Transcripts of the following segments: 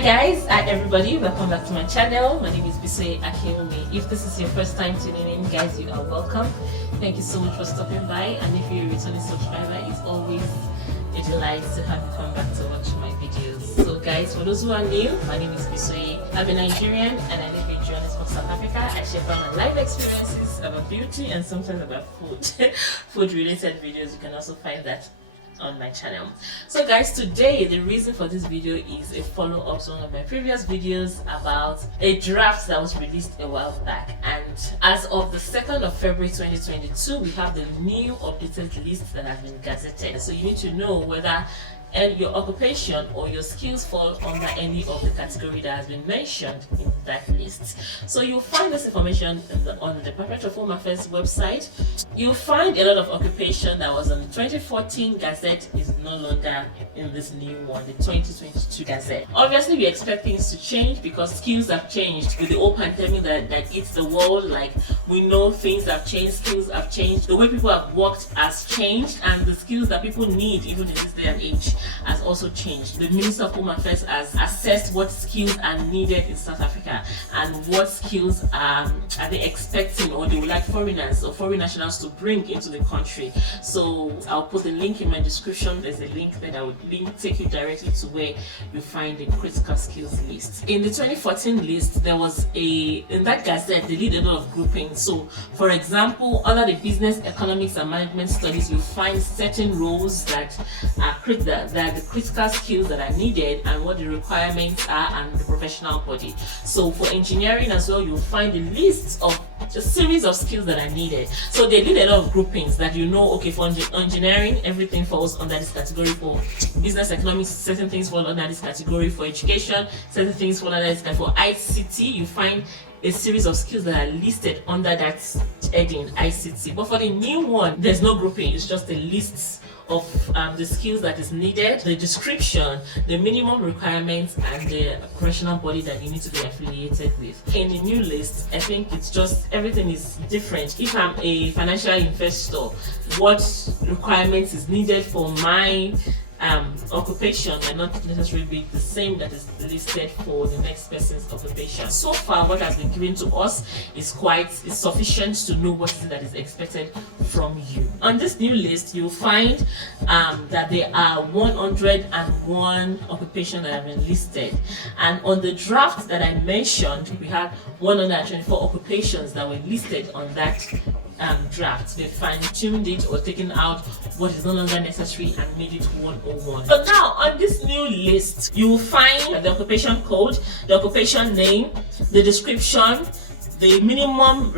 Hi everybody, welcome back to my channel. My name is Bisoye. If this is your first time tuning in, guys, you are welcome. Thank you so much for stopping by, and if you're a returning subscriber, it's always a delight to have you come back to watch my videos. So guys, for those who are new, my name is Bisoye. I'm a Nigerian and I live in Johannesburg, South Africa. I share my life experiences about beauty and sometimes about food. Food related videos, you can also find that on my channel. So guys, today the reason for this video is a follow-up to one of my previous videos about a draft that was released a while back, and as of the 2nd of February 2022 we have the new updated list that has been gazetted. So you need to know whether your occupation or your skills fall under any of the category that has been mentioned in that list. So you'll find this information on the Department of Home Affairs website. You'll find a lot of occupation that was on the 2014 Gazette is no longer in this new one, the 2022 Gazette. Obviously we expect things to change because skills have changed with the whole pandemic that eats the world. Like, we know things have changed, skills have changed, the way people have worked has changed, and the skills that people need even in this day and age has also changed. The Minister of Home Affairs has assessed what skills are needed in South Africa and what skills are they expecting or they would like foreigners or foreign nationals to bring into the country. So I'll put a link in my description. There's a link there that would take you directly to where you find the critical skills list. In the 2014 list, there was in that Gazette they did a lot of groupings. So for example, under the business, economics and management studies, you find certain roles that are the critical skills that are needed and what the requirements are and the professional body. So for engineering as well, you'll find a list of a series of skills that are needed. So they did a lot of groupings that okay, for engineering, everything falls under this category. For business economics, certain things fall under this category. For education, certain things fall under this category. For ICT, you find a series of skills that are listed under that heading, ICT. But for the new one, there's no grouping, it's just a list of the skills that is needed, the description, the minimum requirements, and the professional body that you need to be affiliated with. In the new list, I think it's just everything is different. If I'm a financial investor, what requirements is needed for my occupation might not necessarily be the same that is listed for the next person's occupation. So far, what has been given to us is sufficient to know what is it that is expected from you. On this new list, you'll find that there are 101 occupations that have been listed, and on the draft that I mentioned, we had 124 occupations that were listed on that draft. They fine-tuned it or taken out what is no longer necessary and made it 101. So now on this new list, you will find the occupation code, the occupation name, the description, the minimum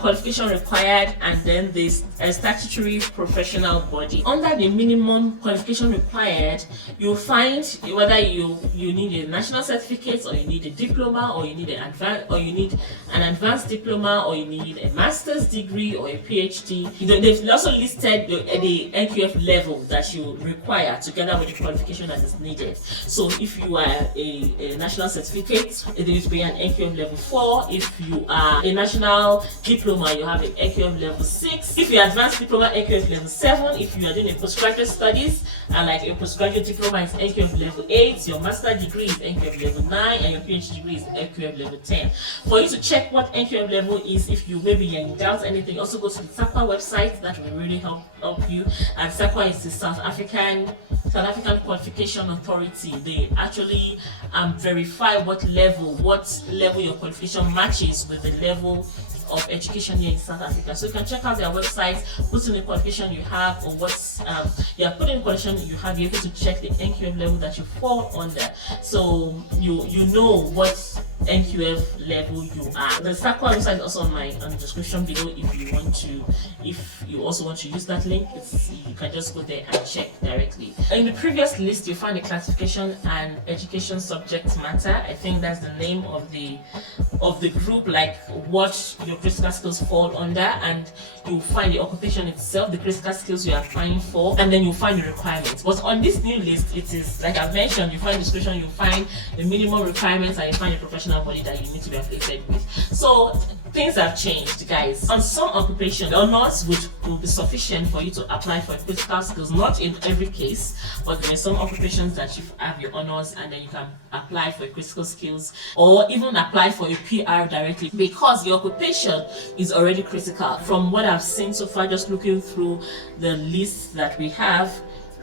qualification required, and then the statutory professional body. Under the minimum qualification required, you'll find whether you need a national certificate, or you need a diploma, or you need an advanced diploma, or you need a master's degree or a PhD. They've also listed the NQF level that you require together with the qualification that is needed. So if you are a national certificate, it needs to be an NQF level 4. If you are a national diploma, you have an NQF level 6. If you're advanced diploma, NQF level 7. If you are doing a postgraduate studies, and like a postgraduate diploma is NQF level 8, your master degree is NQF level 9, and your PhD degree is NQF level 10. For you to check what NQF level is, if you maybe are in doubt anything, also go to the SAQA website. That will really help you. And SAQA is the South African Qualification Authority. They actually verify what level your qualification matches with the level of education here in South Africa. So you can check out their website, put in the qualification you have, or put in the qualification you have. You're able to check the NQF level that you fall under, so you know what NQF level you are. The SAQA website is also on the description below. If you also want to use that link, you can just go there and check directly. In the previous list, you find the classification and education subject matter. I think that's the name of the group, like what your critical skills fall under, and you'll find the occupation itself, the critical skills you are applying for, and then you'll find the requirements. But on this new list, it is like I've mentioned, you find description, you find the minimum requirements, and you find the professional professional body that you need to be affiliated with. So things have changed, guys. On some occupations, the honors will be sufficient for you to apply for critical skills. Not in every case, but there are some occupations that you have your honors and then you can apply for critical skills or even apply for a PR directly because the occupation is already critical. From what I've seen so far, just looking through the list that we have,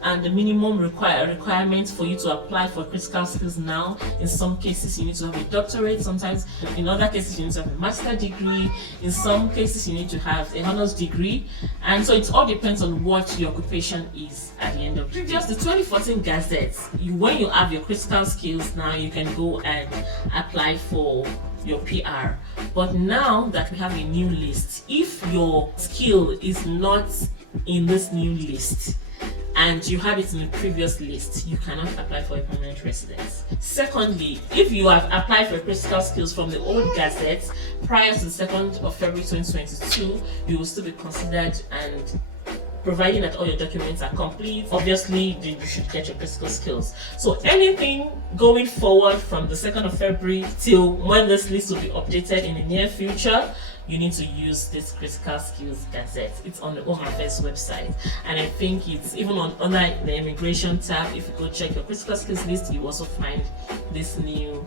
and the minimum requirements for you to apply for critical skills now, in some cases you need to have a doctorate, sometimes in other cases you need to have a master's degree, in some cases you need to have a honors degree, and so it all depends on what your occupation is at the end of the day. Just the 2014 Gazette, when you have your critical skills now, you can go and apply for your PR. But now that we have a new list, if your skill is not in this new list and you have it in the previous list, you cannot apply for a permanent residence. Secondly, if you have applied for critical skills from the old Gazette prior to the 2nd of February 2022, you will still be considered, and providing that all your documents are complete, obviously you should get your critical skills. So anything going forward from the 2nd of February till when this list will be updated in the near future, you need to use this critical skills Gazette. It's on the Home Affairs website, and I think it's even under the immigration tab. If you go check your critical skills list, you also find this new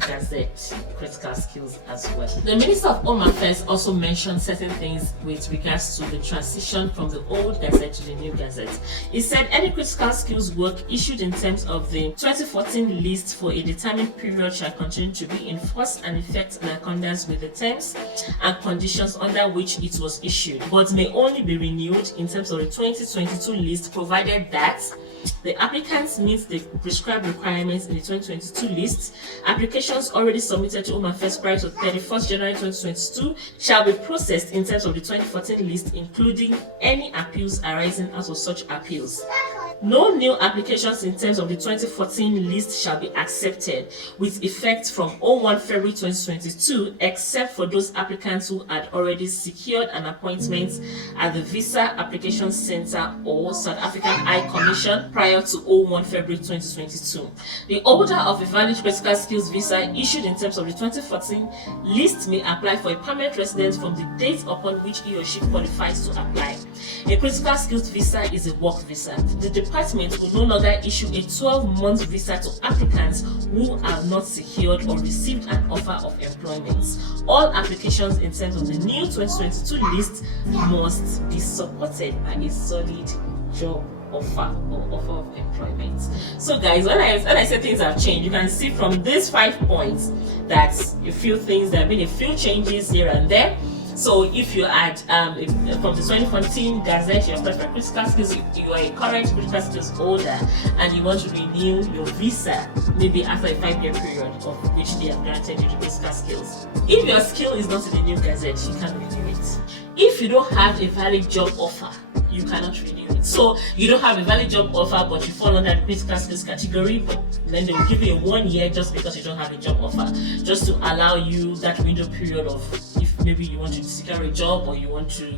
Gazette critical skills as well. The Minister of Home Affairs also mentioned certain things with regards to the transition from the old Gazette to the new Gazette. He said any critical skills work issued in terms of the 2014 list for a determined period shall continue to be in force and effect in accordance with the terms and conditions under which it was issued, but may only be renewed in terms of the 2022 list provided that the applicants meet the prescribed requirements in the 2022 list. Applications already submitted to Home Affairs prior to 31st January 2022 shall be processed in terms of the 2014 list, including any appeals arising out of such appeals. No new applications in terms of the 2014 list shall be accepted with effect from 01 February 2022, except for those applicants who had already secured an appointment at the Visa Application Center or South African High Commission prior to 01 February 2022. The holder of a valid critical skills visa issued in terms of the 2014 list may apply for a permanent residence from the date upon which he or she qualifies to apply. A critical skills visa is a work visa. The department will no longer issue a 12-month visa to applicants who have not secured or received an offer of employment. All applications in terms of the new 2022 list must be supported by a solid job offer or offer of employment. So guys, when I say things have changed, you can see from these 5 points that a few things, there have been a few changes here and there. So if you add from the 2014 Gazette, you apply for critical skills, you are a current critical skills holder and you want to renew your visa maybe after a 5-year period of which they have granted you the critical skills. If your skill is not in the new Gazette, you can't renew it. If you don't have a valid job offer, you cannot renew it. So you don't have a valid job offer, but you fall under the critical skills category, but then they will give you a 1 year just because you don't have a job offer, just to allow you that window period of if maybe you want to secure a job or you want to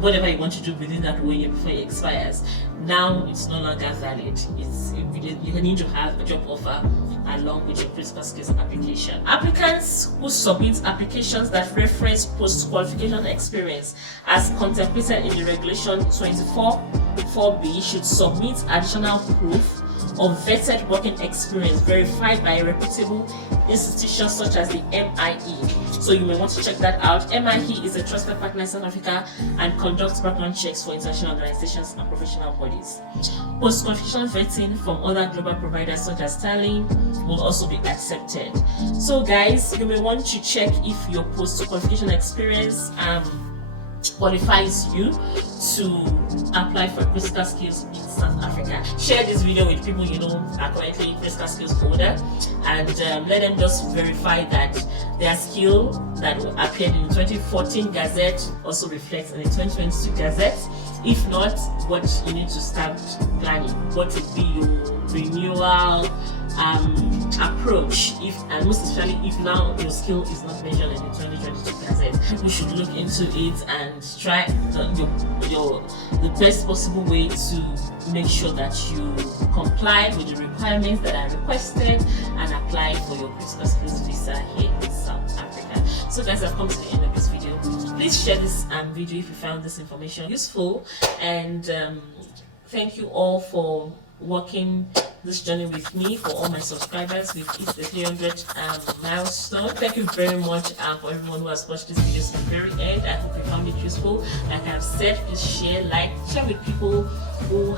whatever you want to do within that 1 year before it expires. Now it's no longer valid. You need to have a job offer along with your critical skills application. Applicants who submit applications that reference post-qualification experience as contemplated in the regulation 24(4)B should submit additional proof of vetted working experience verified by a reputable institution such as the MIE. So you may want to check that out. MIE is a trusted partner in South Africa and conducts background checks for international organizations and professional bodies. Post-qualification vetting from other global providers such as Sterling will also be accepted. So guys, you may want to check if your post-qualification experience qualifies you to apply for critical skills in South Africa. Share this video with people you know are currently critical skills holder and let them just verify that their skill that appeared in the 2014 Gazette also reflects in the 2022 Gazette. If not, what you need to start planning, what would be your renewal approach, and most especially if now your skill is not mentioned in the 2022 Gazette, you should look into it and try the best possible way to make sure that you comply with the requirements that are requested and apply for your critical skills visa here in South Africa. So guys, I've come to the end of this video. Please share this video if you found this information useful, and thank you all for working this journey with me. For all my subscribers, we've hit the 300 milestone. Thank you very much for everyone who has watched this video to the very end. I hope you found it useful. Like I've said, please share with people who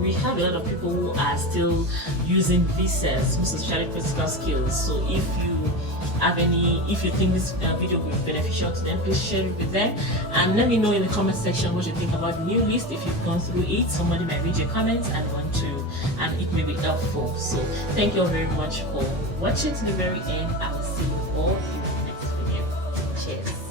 we have a lot of people who are still using visas, most especially critical skills. So if you think this video will be beneficial to them, please share it with them, and let me know in the comment section what you think about the new list. If you've gone through it, somebody might read your comments and it may be helpful. So thank you all very much for watching to the very end. I will see you all in the next video. Cheers.